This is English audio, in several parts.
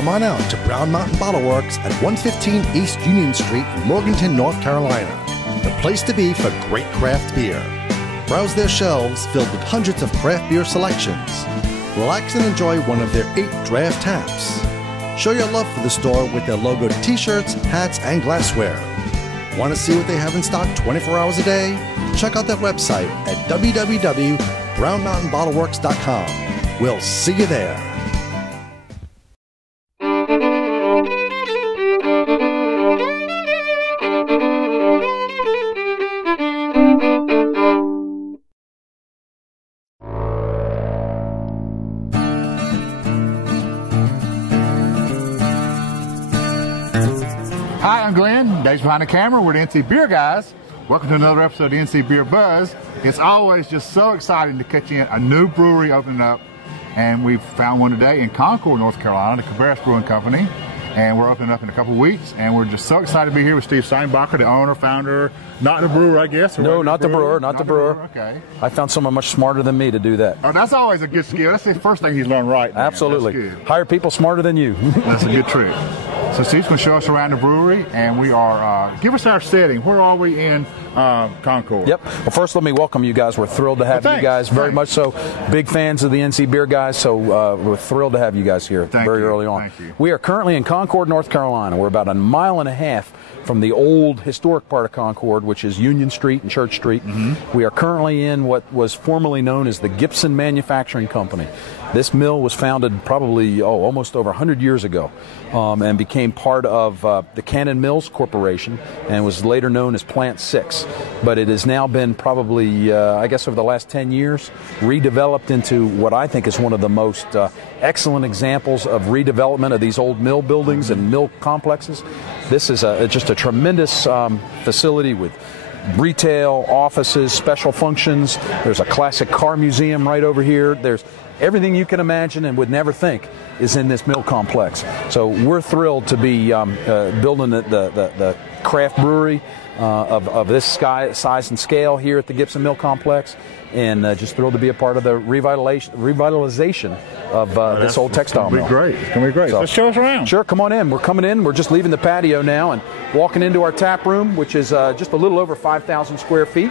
come on out to Brown Mountain Bottle Works at 115 East Union Street in Morganton, North Carolina. The place to be for great craft beer. Browse their shelves filled with hundreds of craft beer selections. Relax and enjoy one of their 8 draft taps. Show your love for the store with their logoed t-shirts, hats, and glassware. Want to see what they have in stock 24 hours a day? Check out their website at www.brownmountainbottleworks.com. We'll see you there. Hi, I'm Glenn. Dave's behind the camera. We're the NC Beer Guys. Welcome to another episode of the NC Beer Buzz. It's always just so exciting to catch you in a new brewery opening up, and we've found one today in Concord, North Carolina, the Cabarrus Brewing Company, and we're opening up in a couple of weeks, and we're just so excited to be here with Steve Steinbacher, the owner, founder, not the brewer, I guess. No, not the brewer, not the brewer. Okay. I found someone much smarter than me to do that. Oh, that's always a good skill. That's the first thing he's learned right. Man. Absolutely. Hire people smarter than you. That's a good trick. So Steve's going to show us around the brewery, and we are, give us our setting. Where are we in Concord? Yep. Well, first let me welcome you guys. We're thrilled to have you guys, very much so. Big fans of the NC Beer Guys, so we're thrilled to have you guys here very early on. Thank you. We are currently in Concord, North Carolina. We're about 1.5 miles from the old historic part of Concord, which is Union Street and Church Street. We are currently in what was formerly known as the Gibson Manufacturing Company. This mill was founded probably almost over 100 years ago, and became part of the Cannon Mills Corporation, and was later known as Plant 6. But it has now been probably, I guess over the last 10 years, redeveloped into what I think is one of the most excellent examples of redevelopment of these old mill buildings and mill complexes. This is just a tremendous facility with retail, offices, special functions. There's a classic car museum right over here. There's everything you can imagine and would never think is in this mill complex. So we're thrilled to be building the craft brewery of this size and scale here at the Gibson Mill Complex, and just thrilled to be a part of the revitalization of this old textile mill. It's going to be great. It's going to be great. So let's show us around. Sure, come on in. We're coming in. We're just leaving the patio now and walking into our tap room, which is just a little over 5,000 square feet.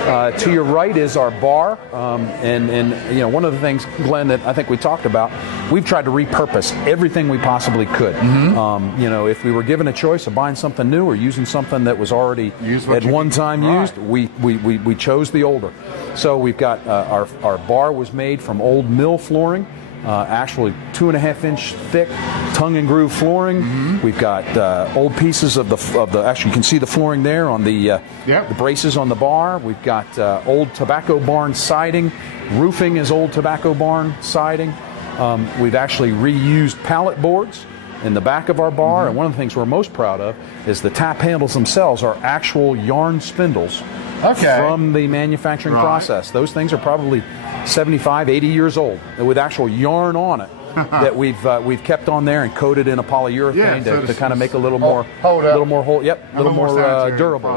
To your right is our bar, and you know, one of the things, Glenn, that I think we talked about, we've tried to repurpose everything we possibly could. You know, if we were given a choice of buying something new or using something that was already at one time used, we chose the older. So we've got our bar was made from old mill flooring. Actually 2.5-inch thick tongue and groove flooring. We've got old pieces of the actually you can see the flooring there on the braces on the bar. We've got old tobacco barn siding. Roofing is old tobacco barn siding. We've actually reused pallet boards in the back of our bar, and one of the things we're most proud of is the tap handles themselves are actual yarn spindles from the manufacturing process. Those things are probably 75, 80 years old with actual yarn on it that we've kept on there and coated in a polyurethane to kind of make a little more durable,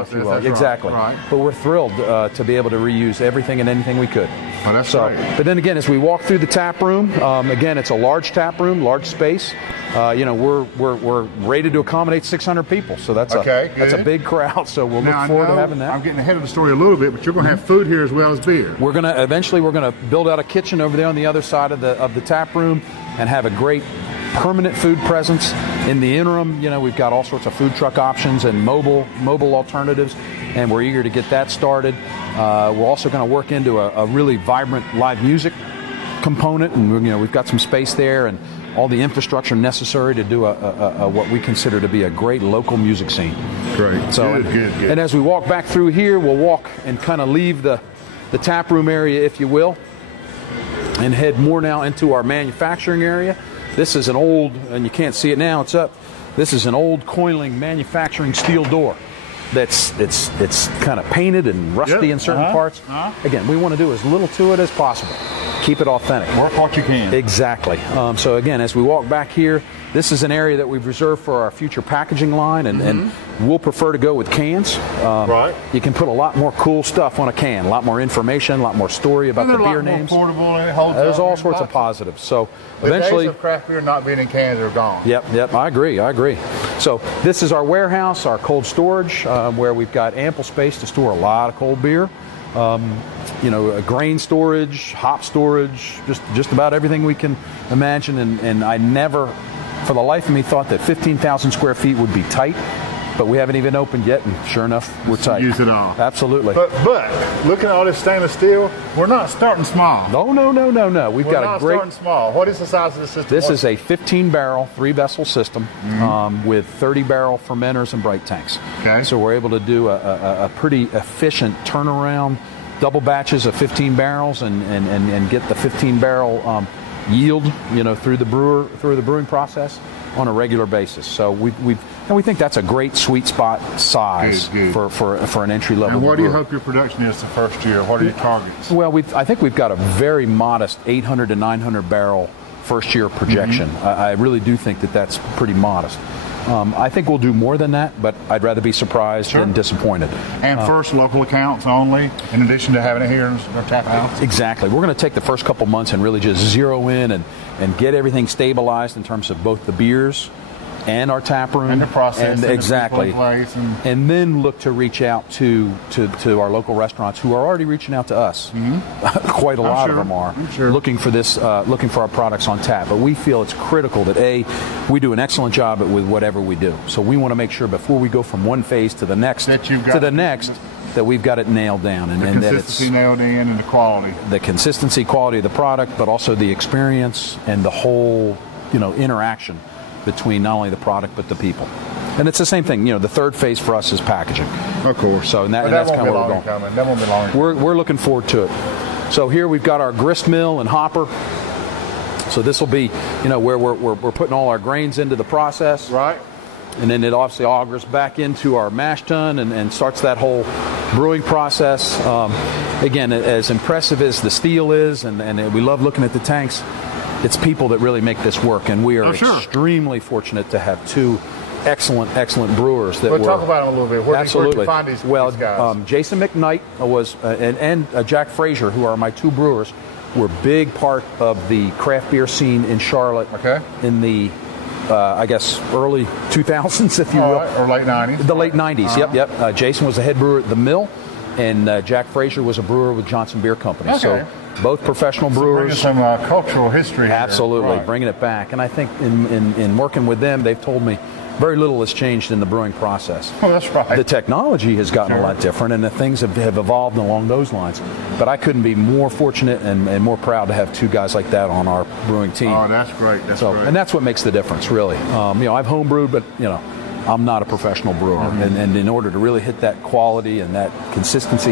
if you will. Exactly. But we're thrilled to be able to reuse everything and anything we could. Oh, that's great. But then again, as we walk through the tap room, again, it's a large tap room, large space. You know, we're rated to accommodate 600 people, so that's a big crowd. So we'll look forward to having that. I'm getting ahead of the story a little bit, but you're going to have food here as well as beer. We're going to eventually build out a kitchen over there on the other side of the tap room and have a great permanent food presence. In the interim, you know, we've got all sorts of food truck options and mobile alternatives, and we're eager to get that started. We're also going to work into a really vibrant live music component, and you know, we've got some space there and all the infrastructure necessary to do what we consider to be a great local music scene. Great. So, good. And as we walk back through here, we'll walk and kind of leave the tap room area, if you will, and head more now into our manufacturing area. This is an old, and you can't see it now, it's up. This is an old coiling manufacturing steel door it's kind of painted and rusty in certain parts. Again, we want to do as little to it as possible. keep it authentic. Work what you can. Exactly. So again, as we walk back here, this is an area that we've reserved for our future packaging line, and we'll prefer to go with cans. Right. You can put a lot more cool stuff on a can, a lot more information, a lot more story about the beer names. More portable, and it holds There's up all in sorts of boxes. positives. So The eventually, days of craft beer not being in cans are gone. Yep, I agree. So this is our warehouse, our cold storage, where we've got ample space to store a lot of cold beer. Grain storage, hop storage, just about everything we can imagine. And I never, for the life of me, thought that 15,000 square feet would be tight. But we haven't even opened yet, and sure enough, we're tight. Use it all. Absolutely. But looking at all this stainless steel, we're not starting small. No. We've got a great. Starting small. What is the size of the system? This is a 15-barrel, 3-vessel system with 30-barrel fermenters and bright tanks. Okay. So we're able to do a pretty efficient turnaround, double batches of 15 barrels, and get the 15-barrel yield, through the brewing process on a regular basis. So we think that's a great sweet spot size Good. for an entry level. And what do you brewer. hope your production is the first year? What are your targets? Well, I think we've got a very modest 800 to 900 barrel first year projection. I really do think that that's pretty modest. I think we'll do more than that, but I'd rather be surprised than disappointed. And first local accounts only, in addition to having it here in our tap house? Exactly. We're going to take the first couple months and really just zero in and get everything stabilized in terms of both the beers and our tap room And the process. and and exactly. The place and then look to reach out to our local restaurants who are already reaching out to us. Quite a lot of them are looking for our products on tap. But we feel it's critical that we do an excellent job with whatever we do. So we want to make sure before we go from one phase to the next that we've got it nailed down and that it's consistency nailed in and the quality. The consistency, quality of the product, but also the experience and the whole interaction between not only the product but the people. And it's the same thing. The third phase for us is packaging. Of course. So that's kind of where we're going. That won't be long. We're looking forward to it. So here we've got our grist mill and hopper. So this will be, where we're putting all our grains into the process. Right. And then it obviously augers back into our mash tun and starts that whole brewing process. Again, as impressive as the steel is, and we love looking at the tanks, it's people that really make this work, and we are extremely fortunate to have two excellent brewers. We'll talk about them a little bit. Where did you find these guys? Jason McKnight was, and Jack Frazier, who are my two brewers, were big part of the craft beer scene in Charlotte in the, I guess, early 2000s, if you will. Or late 90s. The late 90s, yep. Jason was the head brewer at the Mill, and Jack Frazier was a brewer with Johnson Beer Company. Okay. So both professional brewers. Bringing some cultural history here. Absolutely, bringing it back. And I think in working with them, they've told me very little has changed in the brewing process. Oh, that's right. The technology has gotten a lot different, and the things have evolved along those lines. But I couldn't be more fortunate and more proud to have two guys like that on our brewing team. Oh, that's great. That's great. And that's what makes the difference, really. I've homebrewed, but I'm not a professional brewer, and in order to really hit that quality and that consistency,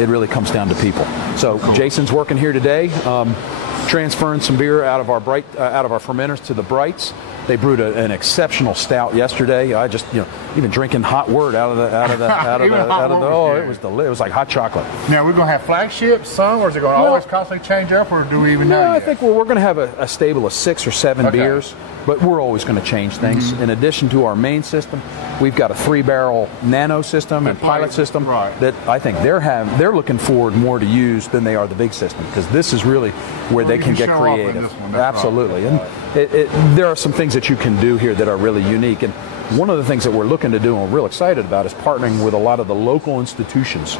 it really comes down to people. So Jason's working here today, transferring some beer out of our fermenters to the brights. They brewed an exceptional stout yesterday. I just, even drinking hot wort out of the it was like hot chocolate. Now we're going to have flagships, some, or is it going to always constantly change up, or do we even know? I think we're going to have a stable of 6 or 7 beers, but we're always going to change things. In addition to our main system, we've got a 3-barrel nano system and pilot system that I think they're looking forward more to use than they are the big system, because this is really where they can get creative. Absolutely. And there are some things that you can do here that are really unique. And one of the things that we're looking to do and we're real excited about is partnering with a lot of the local institutions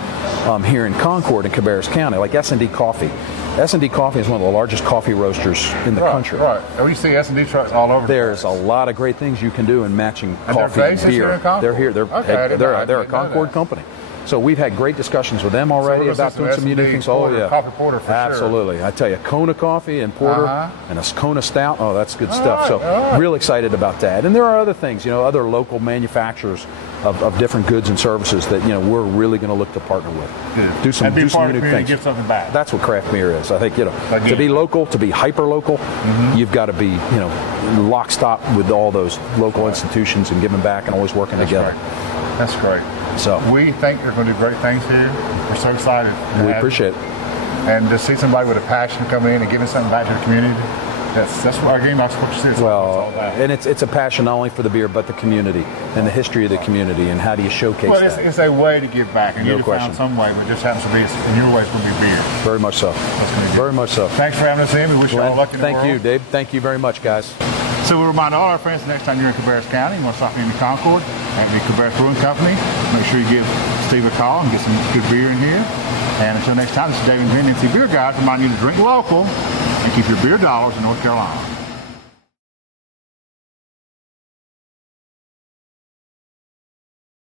here in Concord and Cabarrus County, like S&D Coffee. S&D Coffee is one of the largest coffee roasters in the country. Right. We see S&D trucks all over. There's a lot of great things you can do in matching coffee and beer. Here in Concord? They're here. They're a Concord company. So we've had great discussions with them already about doing some unique things. Coffee porter for absolutely. I tell you, Kona coffee and porter and a Kona stout. Oh, that's good stuff. So real excited about that. And there are other things, other local manufacturers of different goods and services that we're really going to look to partner with. Yeah. Do some unique things. Give something back. That's what craft beer is. I think to be local, to be hyper local, you've got to be lock stop with all those local institutions and giving back and always working together. That's great. So we think they're going to do great things here. We're so excited. We appreciate it. and to see somebody with a passion come in and giving something back to the community. That's what our game. That's what you see. Well, and it's a passion not only for the beer but the community and the history of the community and how do you showcase that? It's a way to give back, and no you question. found some way, but it just happens to be in your way. It's going to be beer. Very much so. Very much so. Thanks for having us in. We wish you all luck in the world. Thank you, Dave. Thank you very much, guys. So we remind all our friends the next time you're in Cabarrus County, you want to stop in Concord at the Cabarrus Brewing Company. Make sure you give Steve a call and get some good beer in here. And until next time, this is Dave and Glenn, NC Beer Guide, reminding you to drink local and keep your beer dollars in North Carolina.